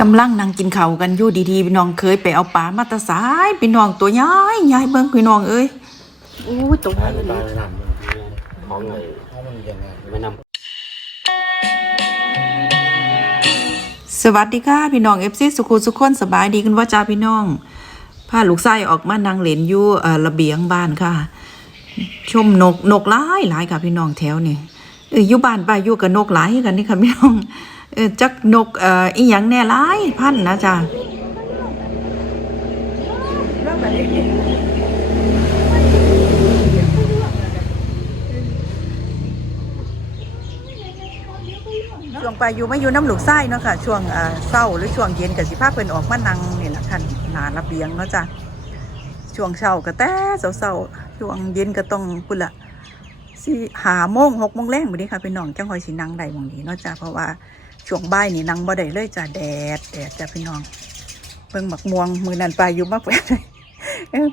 กำลังนั่งกินข้าวกันอยู่ดีๆพี่น้องเคยไปเอาปลามาตะสายพี่น้องตัวใหญ่ใหญ่เบิ่งพี่น้องเอ้ยอู้ตัวใหญ่หรือปลาหนามของไอ้เพราะมันยังไม่นสวัสดีค่ะพี่น้อง FC สุขุสุขคนสบายดีกันว่าจ้าพี่น้องพาลูกไส้ออกมานั่งเล่นอยู่เออระเบียงบ้านค่ะ ชมนกนกหลายหลายค่ะพี่น้องแถวนี่เอออยู่บ้านป้าอยู่กับนกหลายกันนี่ค่ะพี่น้อง จักนกเอ่ออีหยังแน่หลายพันนะจ้าช่วงไปอยู่ไม่อยู่น้ำหลูกไส้เนาะค่ะ ช่วงอ่าเศร้าหรือช่วงเย็นกับสิภาพเป็นออกมานั่งนี่แหละค่ะหนาระเบียงเนาะจ้ะช่วงเช้าก็แต่เศร้าๆช่วงเย็นก็ต้องพุ่นละสิหาโมงหกโมงแรงแบบนี้ค่ะพี่น้องจังคอยสินั่งได้หมองนี้เนาะจ้ะเพราะว่า ช่วงบ่ายนี่นั่งบ่ได้เลยจ้ะแดดแดดจ้ะพี่น้องเบิ่งหมักม่วงมือนันไปอยู่มากเว้ยเอ้ย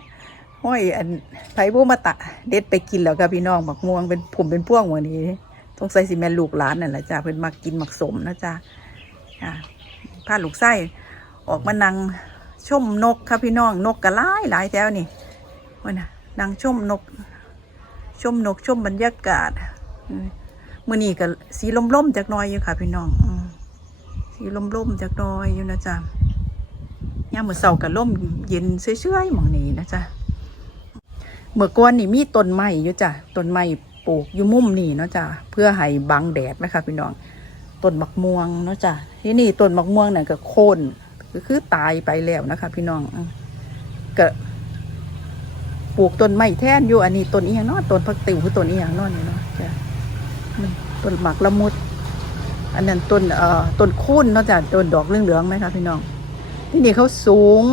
ห้อยอันไผ่บูมาตะ เด็ดไปกินแล้วกับพี่น้องหมักม่วงเป็นผมเป็นพ่วงวันนี้สงใสัยสิแม่นลูกหลานนั่นแหละจ้าเพิ่นมากินมักสมนะจ้าอ่าลูกไส้ออกมานั่งชมนกค่ะพี่น้องนกกระไล่หลายแถวนี่ว่าน่ะนั่งชมนก ชมนกชมบรรยากาศมมื้อนี้ก็สีลมๆจักน่อยอยู่ค่ะพี่น้องอื สีลมๆจักหน่อยอยู่นะจ้ายามมื้อเช้าก็ลมเย็นเชื่อยๆหมองนี้นะจ้ะเมื่อก่อนนี่มีต้นไม้อยู่จ้ะต้นไม้ปลูกอยู่มุมนี่เนาะจ้ะเพื่อให้บังแดดไหมคะพี่น้องต้นมักม่วงเนาะจ้ะที่นี่ต้นมักม่วงเนี่ยก็โค่นก็คือตายไปแล้วนะคะ พี่น้องก็ปลูกต้นไม้แท่นอยู่อันนี้ต้นเอียงเนาะต้นพักติ๋วคือต้นเอียงเนาะนี่เนาะจ้ะต้นหมักละมุด อันนั้นต้นเอ่อต้นคูนนาะจ้ะต้นดอกเหลืองๆไหมคะพี่น้อง ที่นี่เขาสูง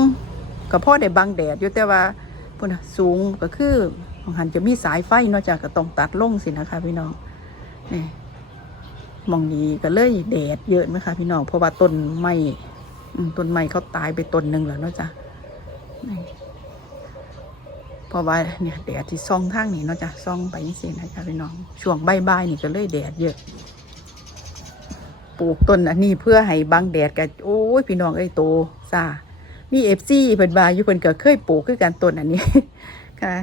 ก็พอได้บังแดดอยู่แต่ว่าพุ่นะสูงก็คือของหันจะมีสายไฟนอกจากก็ต้องตัดลงสินะคะ พี่น้องนี่มองนี้ก็เลยแดดเยอะไหมคะพี่น้องเพราะว่าต้นไม้ต้นไม้เขาตายไปต้นหนึ่งแล้วเนาะจ้ะเพราะว่าเนี่ยแดดที่ซ่องทางนี้เนาะจ้ะซ่องไปนี่สินะคะพี่น้องช่วงใบ่ายๆนี่ก็เลยแดดเยอะ ปลูกต้นอันนี้เพื่อให้บังแดดกันโอ้ยพี่น้องเอ้ยโตซามีเอฟซีเพิ่นบาอยู่เพิ่นก็เคยปลูกคือกันต้นอันนี้ ค่ะ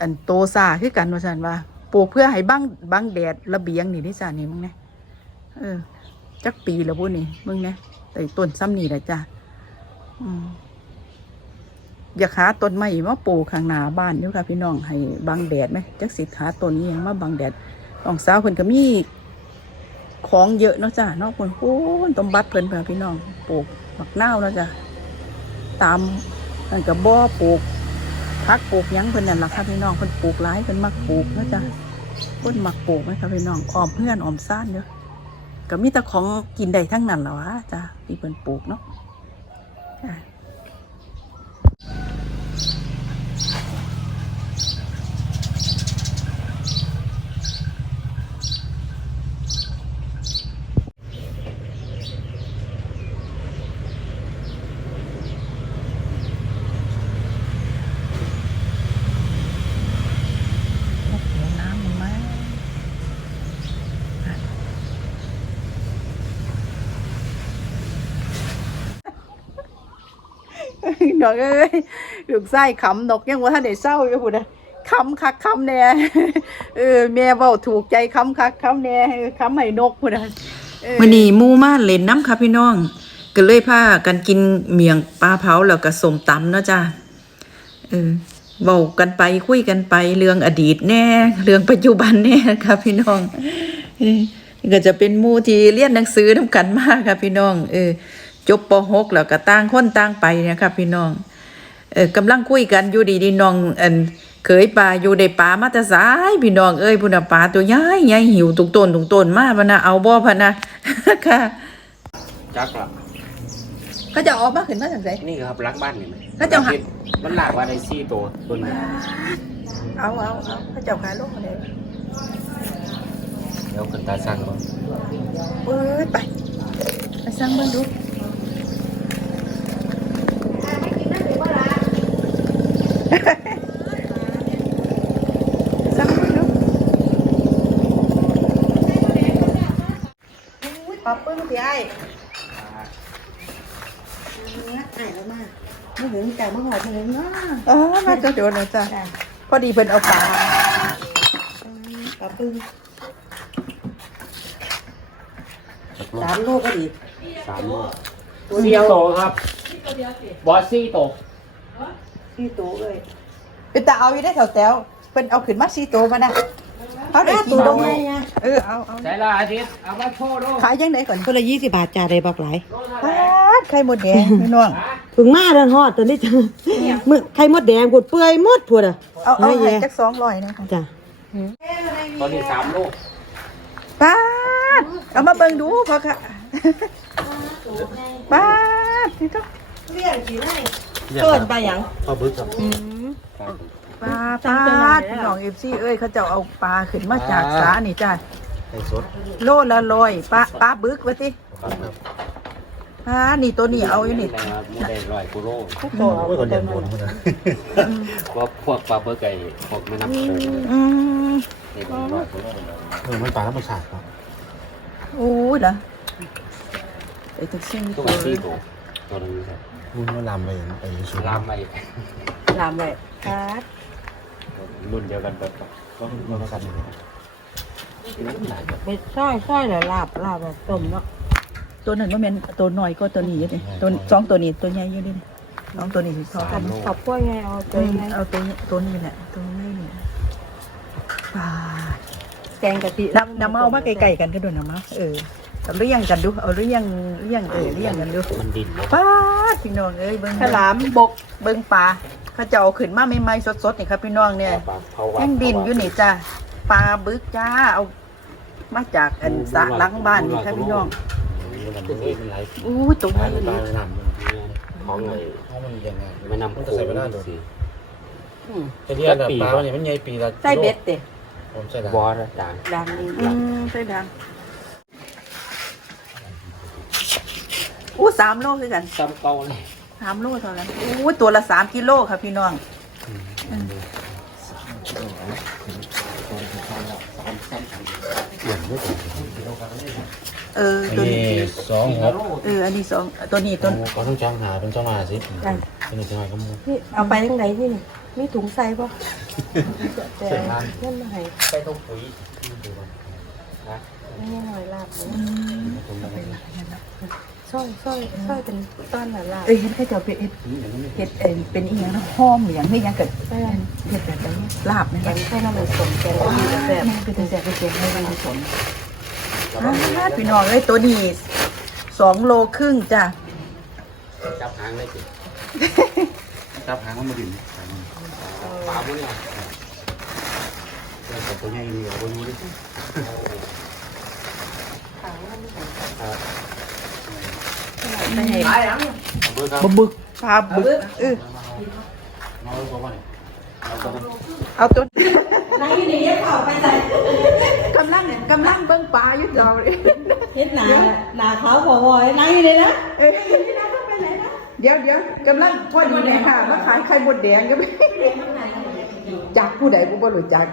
อันโตซาคือกันว่าสันว่าปลูกเพื่อให้บังบังแดดระเบียงนี่นี่จ้านี่มึงเนี่ยเออจักปีแล้วพวกนี่มึงเนี่ยแต่ต้นซ้ำนี่แหละจ้าอยากหาต้นไม้มาปลูกข้างหน้าบ้านอยู่ค่ะพี่น้องให้บังแดดไหมจักสิหาต้นนี้ยังมาบังแดดน้องสาวเพิ่นก็มี ของเยอะเนาะจ้าเนาะเพิ่นโอ้ยต้มบัดเพิ่นค่ะพี่น้องปลูกมักนาวเนาะจ้าตามนั่นก็บ่อปลูกพักปลูกยังเพิ่นนั่นล่ะค่ะพี่น้องเพิ่นปลูกหลายเพิ่นมักปลูกนะจ๊ะเพิ่นมักปลูกไหมคะพี่น้องออมเพื่อนออมซ่านเด้อก็มีแต่ของกินได้ทั้งนั้นแหละวะจ้ะที่เพิ่นปลูกเนาะจ้ะโอ้โหน้ำมันมาก ดอกเอ้ยลูกไส้ขำดอกยังว่าท่านได้เศร้าอยู่พุ่นนะคำคักคำแน่เออแม่เว้าถูกใจคำคักคำแน่คำให้นกพุ่นนะเออวันนี้มูมาเล่นน้ำค่ะพี่น้อง ก็เลยพากันกินเมียงปลาเผาแล้วก็สมตำเนาะจ้าเออเบากันไปคุยกันไปเรื่องอดีตแน่ เรื่องปัจจุบันแน่ค่ะพี่น้องก็จะเป็นมูที่เรียนหนังสือน้ำกันมากค่ะพี่น้อง เออ จบป .6 แล้วก็ต่างคนต่างไปเนี่ยค่ะพี่น้องเออกำลังคุยกันอยู่ดีๆน้องอันเคยปลาอยู่ได้ปลามาแต่สายพี่น้องเอ้ยพุ่นน่ะปลาตัวใหญ่ใหญ่หิวตุกต้นตุกต้นมาพะนะเอาบ่พะนะค่ะำจักละก็จะออกมาขึ้นมาจังไสนี่ครับรักบ้านนี่ไหมก็จะหามันหลากว่าได้ซี่ตัวตัวนี้เอาเอาเอาพระเจ้าขายลงมาเลยเดี๋ยวคนตาสั่งบ่เอ้ยไปไปสั่งเบิ่งดูสั่งเบิ่งดูอุ้ยปลาปึ้ง พี่ไอ้หายแล้วมาไม่ถึงแต่เมื่อหอดถึงเนาะเออมาจะโดนเลยจ้ะจ้ะพอดีเพิ่นเอาปลาปลาปึ้งสามโลก็ดีสามโลตัวเดียวโตครับ บอสซี่โตที่โตเลยเป็นตาเอาอยู่ได้แถวแถวเพิ่นเอาขึ้นมา4ตัวมานะ เขาได้ตักี่วโลไงไงเออเอาเอาใช่ละอาทิตย์เอามาโชว์ดูขายยังไงก่อนคนละยี่สิบบาทจ่าได้บักหลายปาดไข่หมดแดงพี่น้องถึงมาเดินหอดตอนนี้จ้ะมึงไข่มดแดงปวดเปื่อยหมดปวดอะเอาเอาให้ให้แย่จัก200นะคะจ้ะตอนนี้สามโลปาดเอามาเบิ่งดูพอค่ะปาดนี่ต้องเรียกกี่ไร่เกินไปยังปลาบึกครับ ปลาปลาพี่น้อง FC เอ้ยเขาเจ้าเอาปลาขึ้นมาจากสานี่จ้ะไอ้สดโลละร้อยปลาปลาบึกว่าติครับครับปลานี่ตัวนี้เอาอยู่นี่ได้ครับไม่ได้ร้อยกุโลโตไม่คนเรียนบนมันนะว่าพวกปลาเบอร์ไก่พวกแม่น้ำเชยอืมนี่เป็นร้อยกุโลเออมันป่าธรรมชาติครับโอ้ยเหรอไอ้ตัวซิ่งตัตัววซี่โตตัวนึงครับรุ่นมันลำไปไปสูงลามไปลามไว้ครับรุ่นเดียวกันแบบครับก็มันก็กันอยู่ไปซ้อยซ้อยแล้วลาบลาบแบบต้มเนาะตัวนั้นว่าแม่นตัวน้อยก็ตัวนี้อยู่ดิตัวสองตัวนี้ตัวใหญ่อยู่ดิสองตัวนี้สิเท่ากันขอบกล้วยไงเอาตัตัววไงเอาตัวนี้ตัวนี้แหละตัวนี้นี่ปลาแกงกะทินำนำมาเอามาไกลๆกันก็ดูนะมะเออเอา เรียงกันดู เอาเรียงเรียงเออเรียงกันดูมันดินเนาะปลาพี่น้องเอ้ยเบิ้งฉลามบกเบิ้งปลาเขาจะเอาขึ้นมาใหม่ๆสดๆนี่ครับพี่น้องเนี่ยปลาเผาวัแม่งดินอยู่นี่จ้าปลาบึกจ้าเอามาจากอันสระหลังบ้านนี่ครับพี่น้องมันเป็นไรอู้ตัวป่านี้ป่าลำของไอ้เพราะมันยังไงแม่น้ำโขงสิแต่ที่อันดับป่ามันเนี่ยมันใหญ่ปีละไส้เบ็ดเตะผมใช่ละบอสจางดังนี่อืมใช่ดัง อู้สามโลคือกันซ้ำเก่าเลยสามโลเท่านั้นอู้ตัวละสามกิโลครับพี่น้องเอออันตัวนี้นี้สองหกเอออันนี้สองตัวนี้ตัวก็ต้องจ้างหาต้องจ้างมาสิตัวนี้จะมาก็มูนี่เอาไปทั้งไหนนี่นี่มีถุงใส่ป่ะแต่เสร็จแล้วนั่นมาให้ไปตรงปุ๋ยไม่หน่อยลาบ ซ้อยซ้อยซ้อยเป็นต้นหนาลาบเอ้ยเห็นแค่เจ้าเป็นเห็ดเห็ดเอ็นเป็นอีหยังนะห้อมหรือหยังไม่ยังเกิดใช่เห็ดแบบนี้ลาบนะแกคะงใส่น้ำมันสมแกงกาแฟแม่เป็นแต่เป็นเสียงให้ดีผลพี่น้องเอ้ยตัวนี้สองโลครึ่งจ้ะจับหางได้สิจับหางมันมาดิ่งปลาพวกเนี้ยแต่ตัวใหญ่ดีกว่าตัวนี้ดิไม่ให้เบอร์ครั บบบึกปลาบึกเออน้อยกว่าเนี่ยเอาตัวนั่งอยู่ในเย็บเข่าไปใส่กำลังกำลังเบิ้งปลาอยู่เราเลยเฮ็ดหนาหนาเขาพอวอยนั่งอยู่เลยนะเอ้ยเดี๋ยวเดี๋ยวกำลังพอดีเลยค่ะมาขายไข่มดแดงก็ไม่จากผู้ใดผู้บ่รู้จัก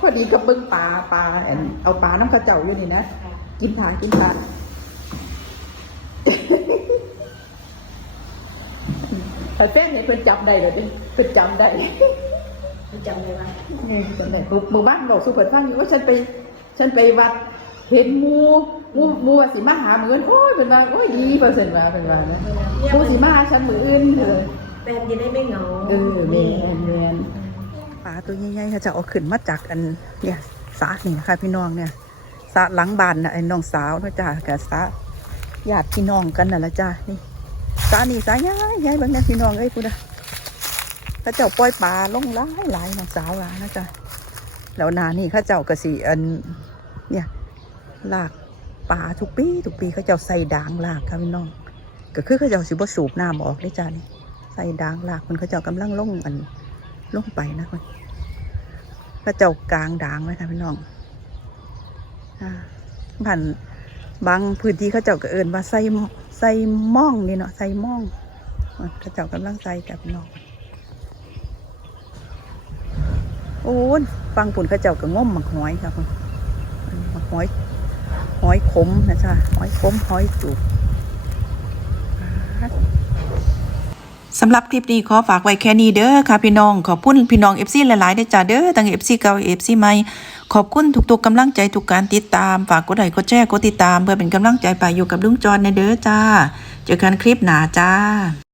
พอดีกับเบิ้งปลาปลาอันเอาปลาน้ำข้าวเจ้าอยู่นี่นะ กินทานกินทา นถ้าแฟนเนี่ยเพิ่นจับได้เลยเพิ่นจำได้จำได้ไหมนี่จำได้หมู่หมู่บ้านบอกสุเพิ่นฟังอยู่ว่าฉันไปฉันไปวัดเห็นหมูหมูหมูว่าสิมาหามื้ออื่นโอ้ยเป็นว่าโอ้ยดีเปอร์เซ็นต์ว่าเป็นว่านะหมูสิมาหาฉันมื้ออื่นเออแฟนจะได้ไม่เหงาเออแม่นแม่นปลาตัวใหญ่ๆเขาจะเอาขึ้นมาจากอันเนี่ยสานี่นะคะพี่น้องเนี่ยสาหลังบ้านน่ะไอ้น้องสาวเนาะจ้ากับสาญาติพี่น้องกันน่ะละจ้านี่ สานี่สาใหญ่ใหญ่เบางนะพี่น้องเอ้ยพูดนะเขาเจ้าปล่อยปลาลงหลายหลายน้องสาวหลายนะจ้าแล้วนานี่เขาเจ้าก็สิอันเนี่ยลากปลาทุกปีทุกปีเขาเจ้าใส่ด่างลากค่ะพี่น้อง ก็คือเขาเจ้าสิบสูบน้ำออกได้จ้านี่ใส่ด่างลากมันเขาเจ้ากำลังลงอันลงไปนะคนพระเจ้ากลางด่างไว้ค่ะพี่น้องอ่าผ่านบางพื้นที่เขาเจ้าก็เอินว่าใส่ ใส่ม่องนี่เนาะใส่ม่องเขาเจ้ากำลังใส่กับน้องโอ้ยฟังปุ่นเขาเจ้ากับง่มหมักหอยค่ะคุณหมักหอยหอยขมนะจ๊ะหอยขมหอยจุก สำหรับคลิปนี้ขอฝากไว้แค่นี้เด้อค่ะพี่น้องขอบคุณพี่น้องเอฟซีหลายๆเด้อจ้าเด้อทั้งเอฟซีเก่าเอฟซีใหม่ขอบคุณทุกๆกำลังใจทุกการติดตาม ฝากกดไลค์กดแชร์กดติดตาม เพื่อเป็นกำลังใจไปอยู่กับลุงจอนในเด้อจ้า เจอกันคลิปหน้าจ้า